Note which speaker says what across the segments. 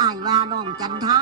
Speaker 1: อายว่าน้องจันทา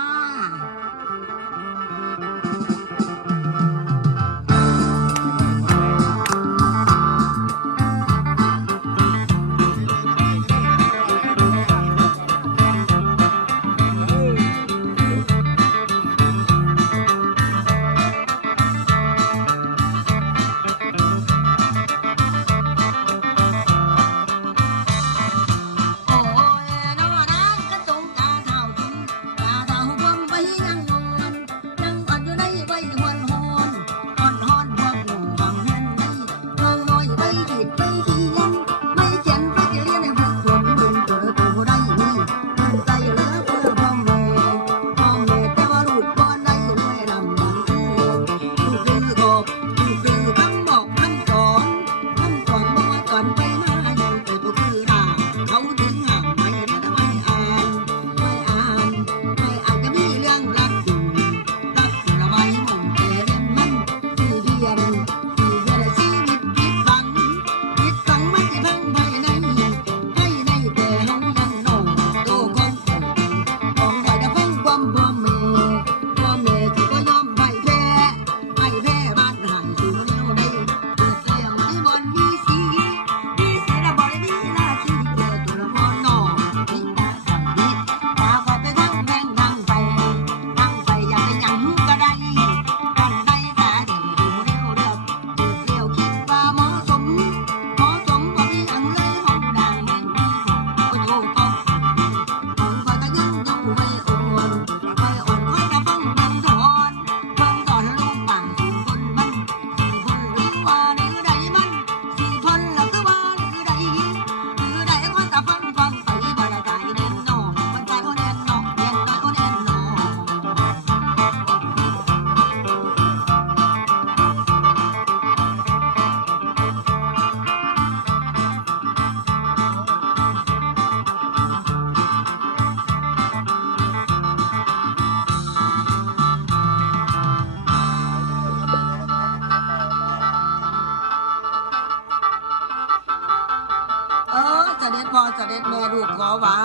Speaker 1: พ่อเสด็จแม่ลูกขอไหว้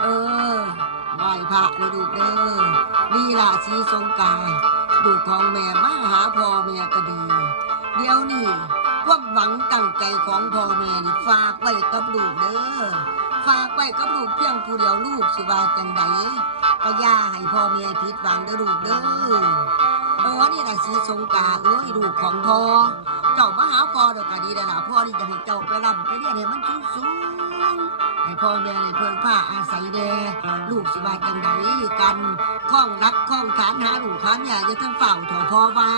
Speaker 1: เออไหว้พระเลยลูกเด้อลีลาสีสงการลูกของแม่มาหาพ่อแม่ก็ดี เดี๋ยวนี้ความหวังตั้งใจของพ่อแม่นี่ฝากไว้กับลูกเด้อฝากไว้กับลูกเพียงผู้เดียวลูกสิว่าจังใดก็ย่าให้พ่อแม่ผิดหวังเด้อลูกเด้อเออนี่แหละสีสงการเอ้ยลูกของพ่อ พ่อที่จะให้เจ้าไปรำไปเรียนให้มันสูงสูงให้พ่อแม่ในเพิ่งผ้าอาศัยเดลูกสิว่าจังใดกันข้องรักข้องฐานหาหนูค้ามอย่าจะทั้งเฝ้าถอพ่อว่า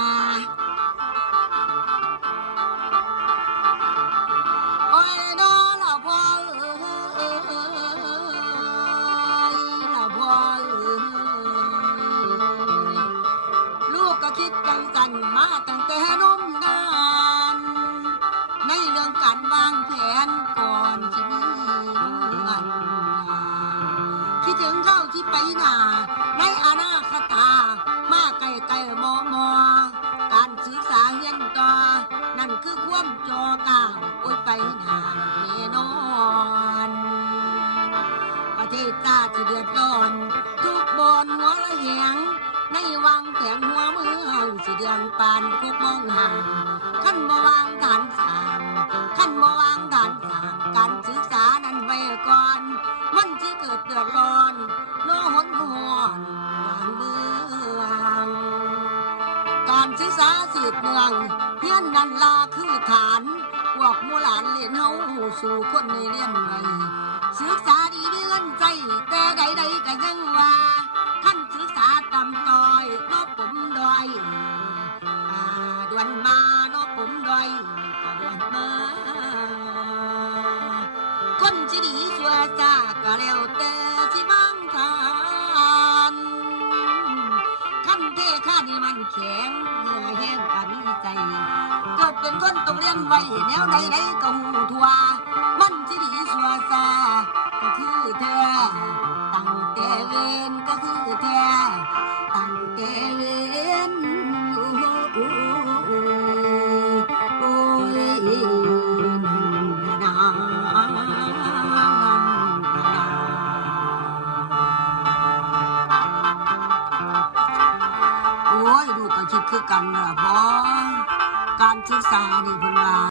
Speaker 1: ประเทศชาติที่เดือดร้อน ทุกบนหัวละเหยงในวังแผงหัวเมืองสิเดืองปานคุกมองห่างขั้นบวางฐานสร้างขั้นบวางฐานสร้างการศึกษานั้นไว้ก่อน มันสิเกิดเดือดร้อนโนหนหอนวางเมืองการศึกษาสิทธิ์เมืองเฮียนนันลาคือฐานพวกมูหลานเรียนเฮาสู่คนในเรียนไว้ศึกษาดี นใจแต่ใดๆก็ยังว่าขั้นศึกษาตำต้อยนอผมดอยอ่าดวนมานอผมดอยก็ดวนมาคนสิดีชัวจาก็แล้วแต่สิบางทานขั้นเทข้านี่มันแข็งเหงื่อแห้งก็มีใจเกิดเป็นคนต้องเรียนไว้แนวใดใดๆก็หูทั่วมั กก็คิดคือกันล่ะพอการศึกษานี่เพิ่นว่า